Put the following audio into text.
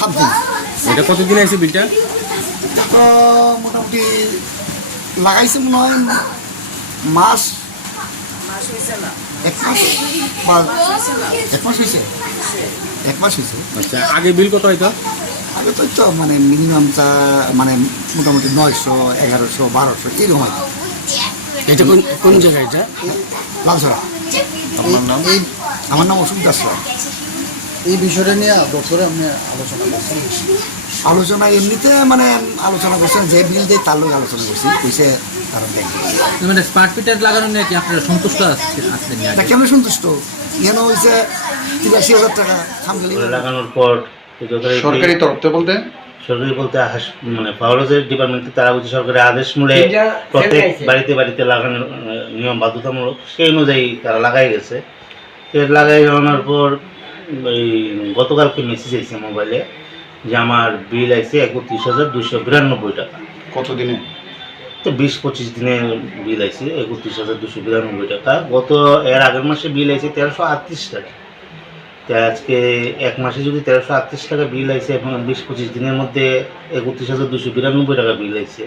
Something. এটা কতদিন আছে বিলটা? মোটামুটি লাগাইছে মনে হয় মাস, এক মাস বা এক মাস হয়েছে, এক মাস হয়েছে। আচ্ছা, আগে বিল কত হয়তো? আগে তো মানে মিনিমাম মানে মোটামুটি 900, 1100, 1200 এরকম হয়। এটা কোন জায়গা? এটা লালছড়া। আপনার নাম? আমার নাম অসুখ দাস। এই বিষয়টা নিয়ে ডক্টরে আপনি আলোচনা করছেন? আলোচনা এমনিতে মানে আলোচনা করছেন, যে বিল দেয় তার লোক আলোচনা করছি, কইছে তারা দেখবে। মানে স্মার্ট মিটার লাগানো নিয়ে কি আপনারা সন্তুষ্ট আছেন? তা কেন সন্তুষ্ট? এখানে হয়েছে 83,000 টাকা খামখালি লাগানোর পর সরকারি তরফ থেকে বলতে মানে পাওয়ার ডিপার্টমেন্টে তারা বলছে সরকারের আদেশ মূলে প্রত্যেক বাড়িতে বাড়িতে লাগানোর নিয়ম বাধ্যতামূলক, সেই অনুযায়ী তারা লাগাই গেছে। লাগাই লাগানোর পর এই গতকালকে মেসেজ এসেছে মোবাইলে যে আমার বিল আছে 31,292 টাকা। কতদিনে? তো 20-25 দিনের বিল আছে 31,292 টাকা। এর আগের মাসে বিল আছে 1338 টাকা। তো আজকে এক মাসে যদি 1338 টাকা বিল আছে এবং 20-25 দিনের মধ্যে 31,292 টাকা বিল আছে।